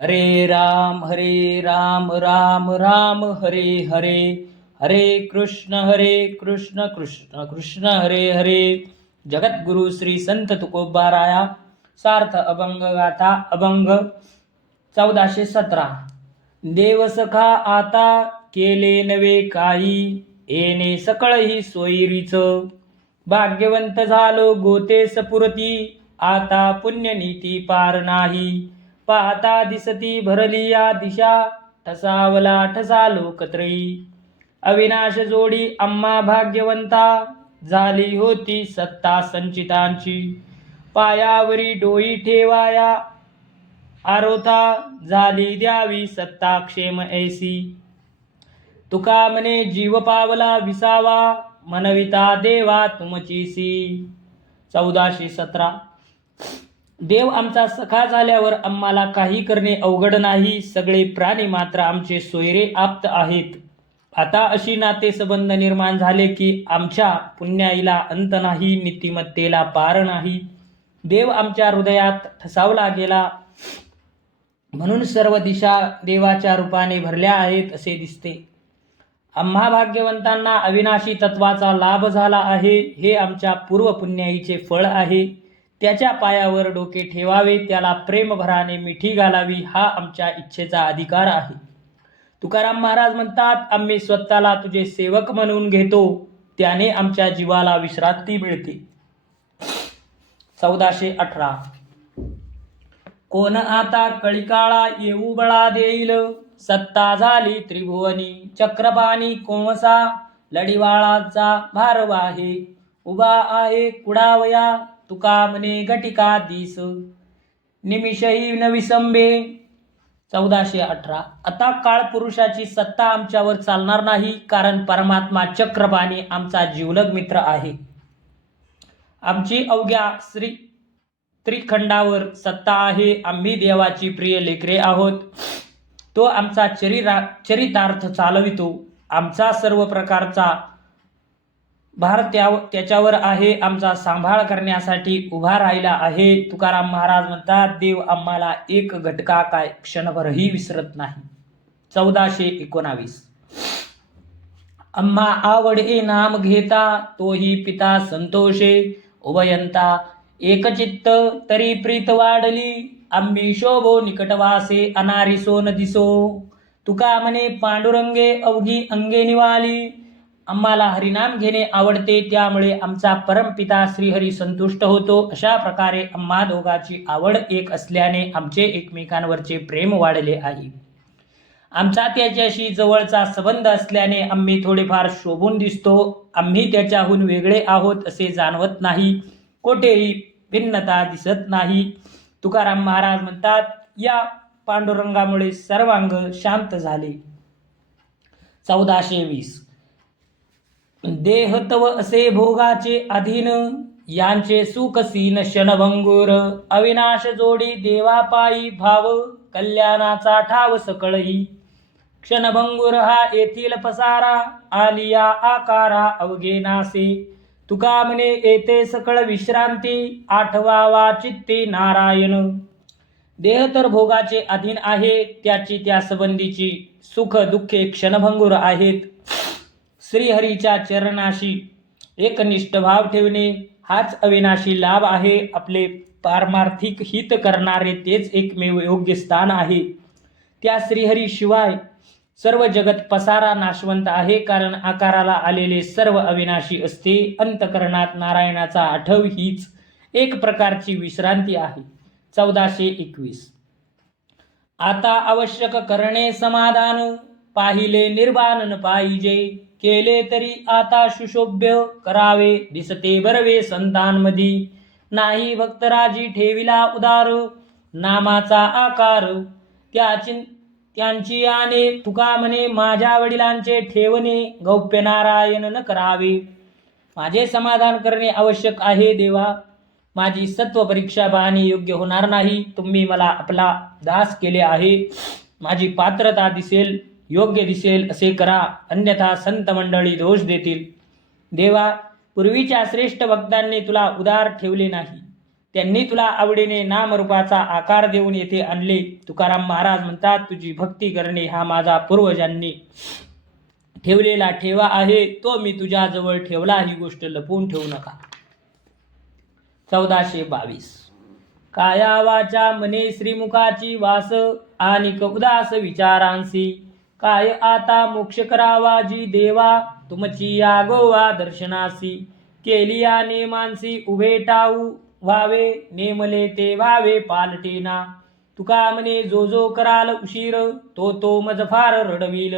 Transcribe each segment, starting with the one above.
हरे राम राम राम हरे हरे, हरे कृष्ण कृष्ण कृष्ण हरे हरे. जगद्गुरु श्री संत तुकोबाराया सार्थ अभंग गाथा अभंग 1417. देवसखा आता केले नवे काही, येणे सकळ ही सोयीरीच. भाग्यवंत झालो गोते सपुरती, आता पुण्यनीती पार नाही. पाहता दिसती भरली या दिशा, ठसावला ठसा लोकत्रयी. अविनाश जोडी आम्हा भाग्यवंता, झाली होती सत्ता संचितांची. पायावरी डोई ठेवाया आरोथा, झाली द्यावी सत्ता क्षेम ऐसी. तुका म्हणे जीव पावला विसावा, मनविता देवा तुमचीसी. 1417. देव आमचा सखा झाल्यावर आम्हाला काही करणे अवघड नाही. सगळे प्राणी मात्र आमचे सोयरे आप्त आहेत. आता अशी नातेसंबंध निर्माण झाले की आमच्या पुण्याईला अंत नाही, नीतिमत्तेला पार नाही. देव आमच्या हृदयात ठसावला गेला, म्हणून सर्व दिशा देवाच्या रूपाने भरल्या आहेत असे दिसते. आम्हा भाग्यवंतांना अविनाशी तत्वाचा लाभ झाला आहे. हे आमच्या पूर्व पुण्याईचे फळ आहे. त्याच्या पायावर डोके ठेवावे, त्याला प्रेमभराने मिठी घालावी, हा आमच्या इच्छेचा अधिकार आहे. तुकाराम महाराज म्हणतात, आम्ही स्वतःला तुझे सेवक म्हणून घेतो, त्याने आमच्या जीवाला विश्रांती मिळते. 1418. कोण आता कळिकाळा येऊ बळा देईल, सत्ता झाली त्रिभुवनी. चक्रपाणी कोमसा लढिवाळाचा भारवाहे, उभा आहे कुडावया तुका म्हणे घटिका दिस. निमिषही न विसंबे. 1418. आता काळ पुरुषाची सत्ता आमच्यावर चालणार नाही, कारण परमात्मा चक्रपाणी आमचा जीवलग मित्र आहे. आमची अवघ्या श्री त्रिखंडावर सत्ता आहे. आम्ही देवाची प्रिय लेकरे आहोत. तो आमचा चरितार्थ चालवितो. आमचा सर्व प्रकारचा भार त्याच्यावर आहे. आमचा सांभाळ करण्यासाठी उभा राहिला आहे. तुकाराम महाराज म्हणतात, देव आम्हाला एक घटका काय क्षणभरही विसरत नाही. 1419. आम्हा आवडे नाम घेता, तोही पिता संतोषे. उभयंता एकचित्त तरी प्रीत वाढली, आम्ही शोभो निकटवासे अनारी सोन दिसो. तुका म्हणे पांडुरंगे अवघी अंगे निवाली. आम्हाला हरिनाम घेणे आवडते, त्यामुळे आमचा परमपिता श्रीहरी संतुष्ट होतो. अशा प्रकारे आम्हा दोघांची आवड एक असल्याने आमचे एकमेकांवरचे प्रेम वाढले आहे. आमचा त्याच्याशी जवळचा संबंध असल्याने आम्ही थोडेफार शोभून दिसतो. आम्ही त्याच्याहून वेगळे आहोत असे जाणवत नाही. कोठेही भिन्नता दिसत नाही. तुकाराम महाराज म्हणतात, या पांडुरंगामुळे सर्वांग शांत झाले. 1420. देह तव असे भोगाचे अधीन, यांचे सुख सीन क्षणभंगुर. अविनाश जोडी देवापायी भाव, कल्याणाचा ठाव सकळही. क्षणभंगुर हा येथील पसारा, आलिया आकारा अवघे नासे. तुका म्हणे येथे सकळ विश्रांती, आठवावा चित्ते नारायण. देह तर भोगाचे अधीन आहे, त्याची त्या संबंधीची सुख दुःखे क्षणभंगुर आहेत. श्रीहरीच्या चरणाशी एकनिष्ठ भाव ठेवणे हाच अविनाशी लाभ आहे. आपले पारमार्थिक हित करणारे तेच एकमेव योग्य स्थान आहे. त्या श्रीहरी शिवाय सर्व जगत पसारा नाशवंत आहे, कारण आकाराला आलेले सर्व अविनाशी असते. अंतकरणात नारायणाचा आठव हीच एक प्रकारची विश्रांती आहे. 1421. आता आवश्यक करणे समाधान, पाहिले निर्वाण न पाहिजे. केले तरी आता सुशोभ्य, करावे दिसते बरवे संतांमधी. नाही भक्तराजी ठेविला उदार, नामाचा आकार त्यांची आणे. तुका म्हणे माझ्या वडिलांचे ठेवणे, गौप्य नारायण न करावे. माझे समाधान करणे आवश्यक आहे देवा. माझी सत्व परीक्षा पाहणे योग्य होणार नाही. तुम्ही मला आपला दास केले आहे. माझी पात्रता दिसेल, योग्य दिसेल असे करा, अन्यथा संत मंडळी दोष देतील. देवा, पूर्वीच्या श्रेष्ठ भक्तांनी तुला उदार ठेवले नाही. त्यांनी तुला आवडीने नामरूपाचा आकार देऊन येथे आणले. तुकाराम महाराज म्हणतात, तुझी भक्ती करणे हा माझा पूर्वजांनी ठेवलेला ठेवा आहे, तो मी तुझ्याजवळ ठेवला. ही गोष्ट लपवून ठेवू नका. 1422. काया वाचा मने श्रीमुखाची वास, आणि उदास विचारांसी. काय आता मोक्ष करावा जी देवा, तुमची आगोवा दर्शनासी. केलिया नेमांसी उभे टाऊ व्हावे, नेमले ते व्हावे पालटेना. तुका म्हणे जो जो कराल उशीर, तो तो मज फार रडविल.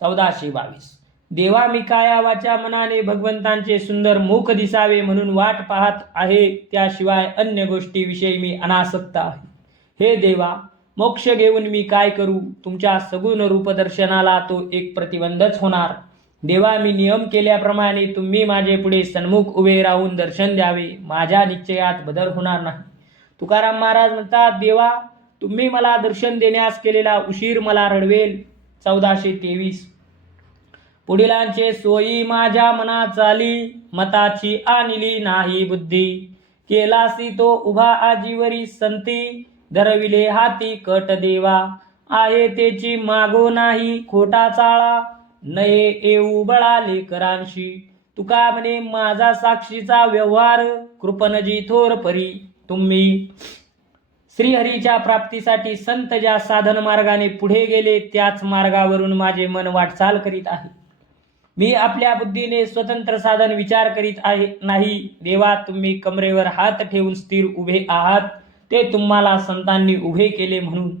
1422. देवा मी काया वाचा मनाने भगवंतांचे सुंदर मुख दिसावे म्हणून वाट पाहत आहे, त्याशिवाय अन्य गोष्टीविषयी मी अनासक्त आहे. हे देवा, मोक्ष घेऊन मी काय करू? तुमच्या सगुण रूपदर्शनाला तो एक प्रतिबंधच होणार. देवा, मी नियम केल्याप्रमाणे तुम्ही माझे पुढे सन्मुख उभे राहून दर्शन द्यावे, माझ्या निश्चयात बदल होणार नाही. तुकाराम महाराज म्हणतात, देवा, तुम्ही मला दर्शन देण्यास केलेला उशीर मला रडवेल. 1423. पुढीलांचे सोयी माझ्या मना चाली, मताची आणली नाही बुद्धी. केलासी तो उभा आजीवरी संती, धरविले हाती कट देवा. आहे तेची मागो नाही खोटा चाळा, नये येऊ बळाले करांशी. तुका म्हणे माझा साक्षीचा व्यवहार, कृपणजी थोर परी तुम्ही. श्रीहरीच्या प्राप्तीसाठी संत ज्या साधन मार्गाने पुढे गेले, त्याच मार्गावरून माझे मन वाटचाल करीत आहे. मी आपल्या बुद्धीने स्वतंत्र साधन विचार करीत आहे नाही. देवा, तुम्ही कमरेवर हात ठेवून स्थिर उभे आहात, ते तुम्हाला संतांनी उभे केले म्हणून.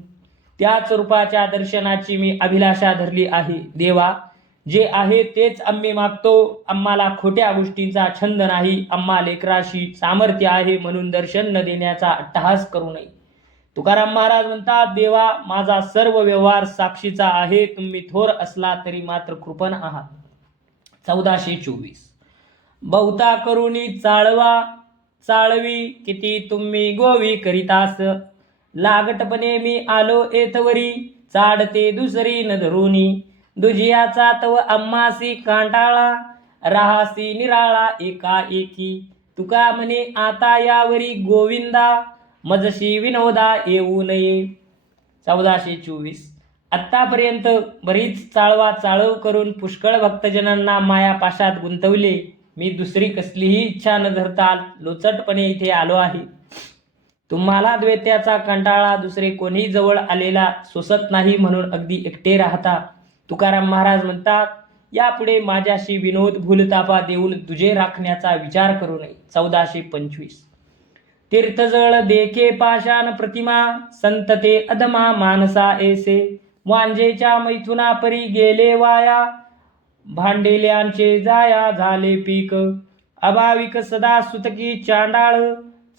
त्याच रूपाच्या दर्शनाची मी अभिलाषा धरली आहे. देवा, जे आहे तेच आम्ही मागतो. आम्हाला खोट्या गोष्टींचा छंद नाही. आम्हा लेकराशी सामर्थ्य आहे म्हणून दर्शन न देण्याचा अट्टहास करू नये. तुकाराम महाराज म्हणतात, देवा, माझा सर्व व्यवहार साक्षीचा आहे. तुम्ही थोर असला तरी मात्र कृपण आहात. 1424. बहुता करुणी चाळवी, किती तुम्ही गोवी करीतास. लागटपणे मी आलो येतवरी, चाडते दुसरी न धरुनी. दुजियाचा तव आम्हासी कांटाळा, राहासी निराळा एकाएकी. तुका म्हणे आता यावरी गोविंदा, मजशी विनोदा येऊ नये. 1424. आत्तापर्यंत बरीच चाळव करून पुष्कळ भक्तजनांना मायापाशात गुंतवले. मी दुसरी कसलीही इच्छा न धरता लोचटपणे इथे आलो आहे. तुम्हाला द्वैत्याचा कंटाळा दुसरे कोणी जवळ आलेला सोसत नाही म्हणून अगदी एकटे राहता. तुकाराम महाराज म्हणतात, यापुढे माझ्याशी विनोद भूलतापा देऊन तुझे राखण्याचा विचार करू नये. 1425. तीर्थजळ देखे पाषाण प्रतिमा, संत ते अधमा मानसा ऐसे. वांजेच्या मैथुना परी गेले वाया, भांडेल्यांचे जाया झाले पीक. अभाविक सदा सुतकी चांडाळ,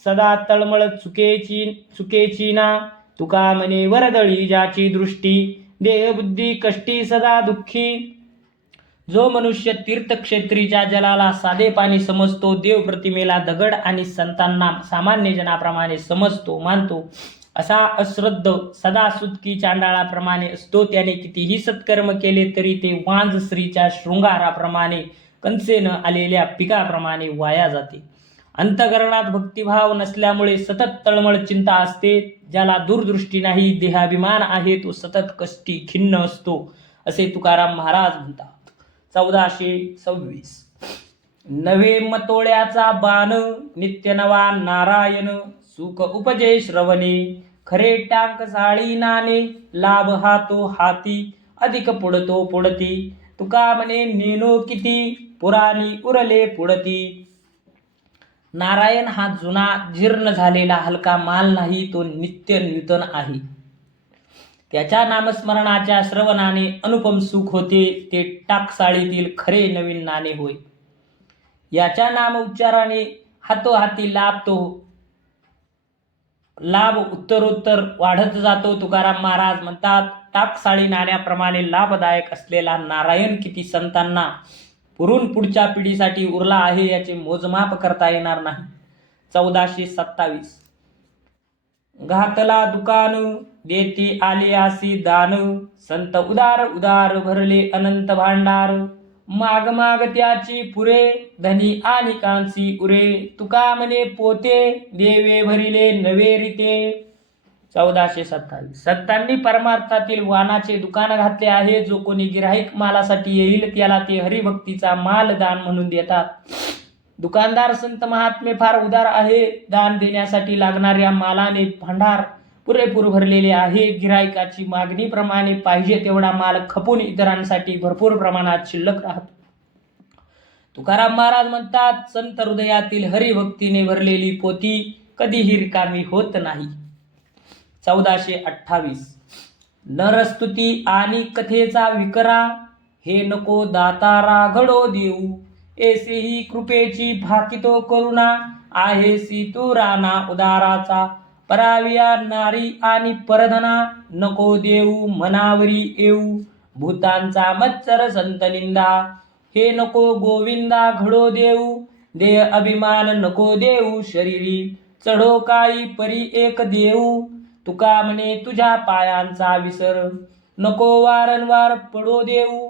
सदा तळमळ चुकेची ना. तुका म्हणे वरदळी ज्याची दृष्टी, देहबुद्धी कष्टी सदा दुःखी. जो मनुष्य तीर्थक्षेत्रीच्या जलाला साधे पाणी समजतो, देव प्रतिमेला दगड आणि संतांना सामान्य जनाप्रमाणे समजतो मानतो, असा अश्रद्ध सदा सुतकी चांडाळाप्रमाणे असतो. त्याने कितीही सत्कर्म केले तरी ते वांज स्त्रीच्या शृंगाराप्रमाणे, कंसेनं आलेल्या पिकाप्रमाणे वाया जाते. अंतःकरणात भक्तिभाव नसल्यामुळे सतत तळमळ चिंता असते. ज्याला दूरदृष्टी नाही, देहाभिमान आहे, तो सतत कष्टी खिन्न असतो, असे तुकाराम महाराज म्हणतात. 1426. नवे मतोळ्याचा बाण, नित्य नवा नारायण. सुख उपजे श्रवणे, खरे टांक साळी नाणे. लाभ हातो हाती, अधिक पुढतो पुढती. तुका म्हणे नेनो किती, पुराणी उरले पुढती. नारायण हा जुना जीर्ण झालेला हलका माल नाही, तो नित्य नूतन आहे. त्याच्या नामस्मरणाच्या श्रवणाने अनुपम सुख होते. ते टाकसाळीतील खरे नवीन नाणे होय. याच्या नाम उच्चाराने हातोहाती लाभ उत्तरोत्तर वाढत जातो. तुकाराम महाराज म्हणतात, टाकसाळी नाण्याप्रमाणे लाभदायक असलेला नारायण किती संतांना पुरून पुढच्या पिढीसाठी उरला आहे, याचे मोजमाप करता येणार नाही. 1427. घातला दुकान, देती आलियासी दान. संत उदार उदार भरले अनंत भांडार. माग माग त्याची पुरे, धनी आणि कांसी उरे. तुका म्हणे पोते, देवे भरिले नवे रीते. 1427. संतांनी परमार्थातील वाणाचे दुकान घातले आहे. जो कोणी गिराहिक मालासाठी येईल त्याला ते हरिभक्तीचा माल दान म्हणून देतात. दुकानदार संत महात्मे फार उदार आहे. दान देण्यासाठी लागणाऱ्या मालाने भांडार पुरेपूर भरलेले आहे. गिराहिकाची मागणीप्रमाणे पाहिजे तेवढा माल खपून इतरांसाठी भरपूर प्रमाणात शिल्लक राहतो. तुकाराम महाराज म्हणतात, संत हृदयातील हरिभक्तीने भरलेली पोती कधीही रिकामी होत नाही. 1428. नरस्तुती आणि कथेचा विकरा, हे नको दातारा घडो देऊ. ऐसेही कृपेची भाकितो करुणा, आहेसी तू राणा उदाराचा. पराविया नारी आणि परधना, नको देऊ मनावरी येऊ. भूतांचा मत्सर संत निंदा, हे नको गोविंदा घडो देऊ. देह अभिमान नको देऊ शरीरी, चढो काळी परी एक देऊ. तुका म्हणे तुझ्या पायांचा विसर, नको वारंवार पडो देऊ.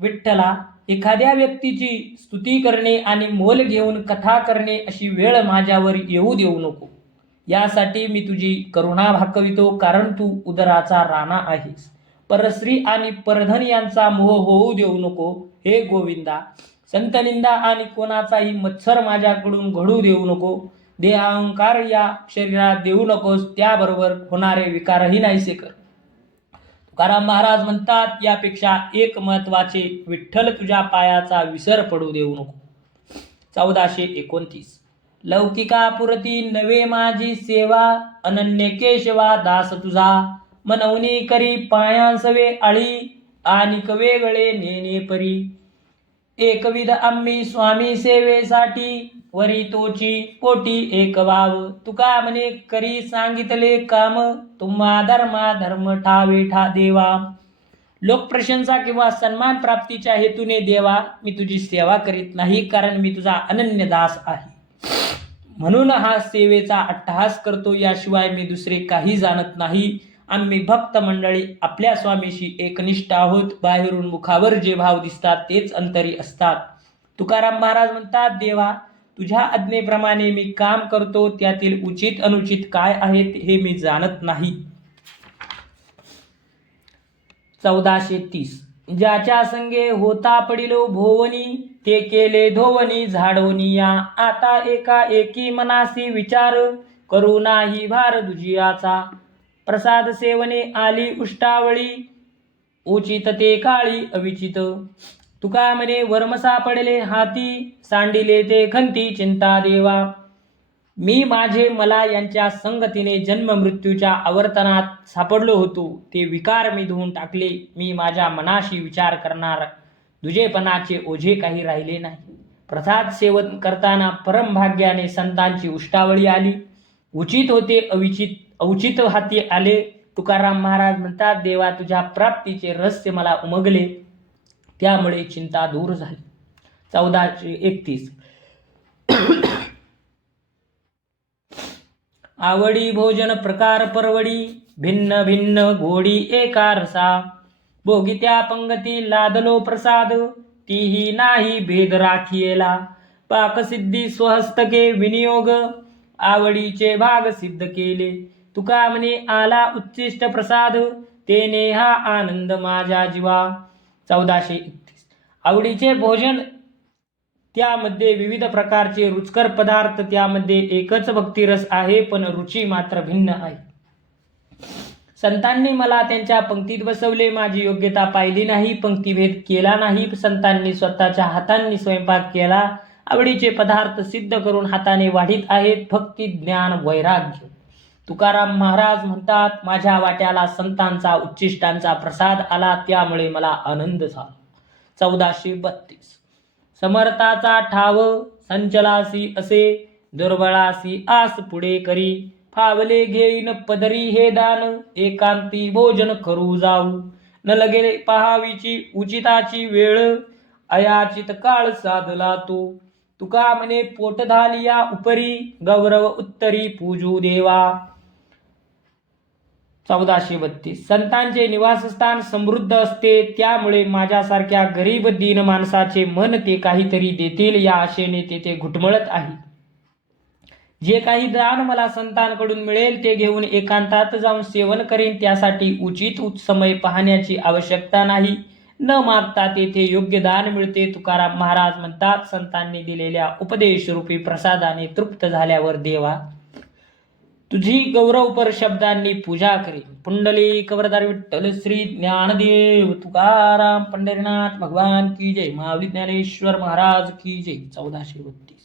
विठ्ठला, एखाद्या व्यक्तीची स्तुती करणे आणि मोल घेऊन कथा करणे अशी वेळ माझ्यावर येऊ देऊ नको. यासाठी मी तुझी करुणा भाकवितो, कारण तू उदराचा राणा आहेस. परस्त्री आणि परधन यांचा मोह होऊ देऊ नको. हे गोविंदा, संतनिंदा आणि कोणाचाही मत्सर माझ्याकडून घडू देऊ नको. देहांकार या शरीरात देऊ नकोस, त्याबरोबर होणारे विकारही नाहीसे कर. तुकाराम महाराज म्हणतात, यापेक्षा एक महत्वाचे, विठ्ठल तुझ्या पायाचा विसर पडू देऊ नको. 1429. लौकिकापुरती नवे माझी सेवा, अनन्य केशवा दास तुझा. मनवनी करी पायांसवे आळी, आणि वेगळे नेणे परी. एकविध आम्ही स्वामी सेवेसाठी, वरी तोची पोटी एक वाव. तुका म्हणे करी सांगितले काम, तुम्हा धर्म ठावे ठा देवा. लोकप्रशंसा किंवा सन्मान प्राप्तीच्या हेतूने देवा मी तुझी सेवा करीत नाही, कारण मी तुझा अनन्य दास आहे. म्हणून हा सेवेचा अट्टहास करतो. याशिवाय मी दुसरे काही जाणत नाही. आम्ही भक्त मंडळी आपल्या स्वामीशी एकनिष्ठ आहोत. बाहेरून मुखावर जे भाव दिसतात तेच अंतरी असतात. तुकाराम महाराज म्हणतात, देवा तुझ्या आज्ञेप्रमाणे मी काम करतो. त्यातील उचित अनुचित काय आहेत हे मी जाणत नाही. 1430. ज्याच्या संगे होता पडिलो भोवनी, ते केले धोवनी झाडोनिया. आता एका एकी मनासी विचार, करू नाही भार दुजियाचा. प्रसाद सेवने आली उष्टावळी, उचित ते काळी अविचित. तुका म्हणे वर्मसा पडले हाती, सांडिले ते खंती चिंता देवा. मी माझे मला यांच्या संगतीने जन्म मृत्यूच्या आवर्तनात सापडलो होतो. ते विकार मी धुवून टाकले. मी माझ्या मनाशी विचार करणार, दुजेपणाचे ओझे काही राहिले नाही. प्रसाद सेवन करताना परमभाग्याने संतांची उष्टावळी आली. उचित होते औचित हाती आले. तुकाराम महाराज म्हणतात, देवा तुझ्या प्राप्तीचे रहस्य मला उमगले, त्यामुळे चिंता दूर झाली. 1431. आवडी भोजन प्रकार परवडी, भिन्न भिन्न गोडी एका रसा. भोगित्या पंगती लादलो प्रसाद, तीही नाही भेद राखियेला. पाकसिद्धी स्वहस्तके विनियोग, आवडीचे भाग सिद्ध केले. तुका म्हणे आला उच्चिष्ट प्रसाद, तेने हा आनंद माझ्या जीवा. 1431. आवडीचे भोजन, त्यामध्ये विविध प्रकारचे रुचकर पदार्थ, त्यामध्ये एकच भक्तिरस आहे, पण रुची मात्र भिन्न आहे. संतांनी मला त्यांच्या पंक्तीत बसवले. माझी योग्यता पाहिली नाही, पंक्तिभेद केला नाही. संतांनी स्वतःच्या हातांनी स्वयंपाक केला. आवडीचे पदार्थ सिद्ध करून हाताने वाढीत आहेत. भक्ती, ज्ञान, वैराग्य. तुकाराम महाराज म्हणतात, माझ्या वाट्याला संतांचा उच्चिष्टांचा प्रसाद आला, त्यामुळे मला आनंद झाला. 1432. समर्थाचा ठाव संचलासी असे, दुर्बळासी आस पुढे करी. फावले घेईन पदरी हे दान, एकांती भोजन करू जाऊ. न लगे पहावीची उचिताची वेळ, अयाचित काळ साधला तो. तुका म्हणे पोट धालिया उपरी, गौरव उत्तरी पूजू देवा. 1432 संतांचे निवासस्थान समृद्ध असते, त्यामुळे माझ्यासारख्या गरीब दीन माणसाचे मन ते काहीतरी देतील या आशेने तेथे घुटमळत आहे. जे काही दान मला संतांकडून मिळेल ते घेऊन एकांतात जाऊन सेवन करीन. त्यासाठी उचित समय पाहण्याची आवश्यकता नाही. न मागता तेथे योग्य दान मिळते. तुकाराम महाराज म्हणतात, संतांनी दिलेल्या उपदेशरूपी प्रसादाने तृप्त झाल्यावर देवा तुझी गौरवपर शब्दांनी पूजा करीन. पुंडलिक वरदारी विठ्ठल श्री ज्ञानदेव तुकाराम पंढरीनाथ भगवान की जय. महाविज्ञानेश्वर महाराज की जय. 1432.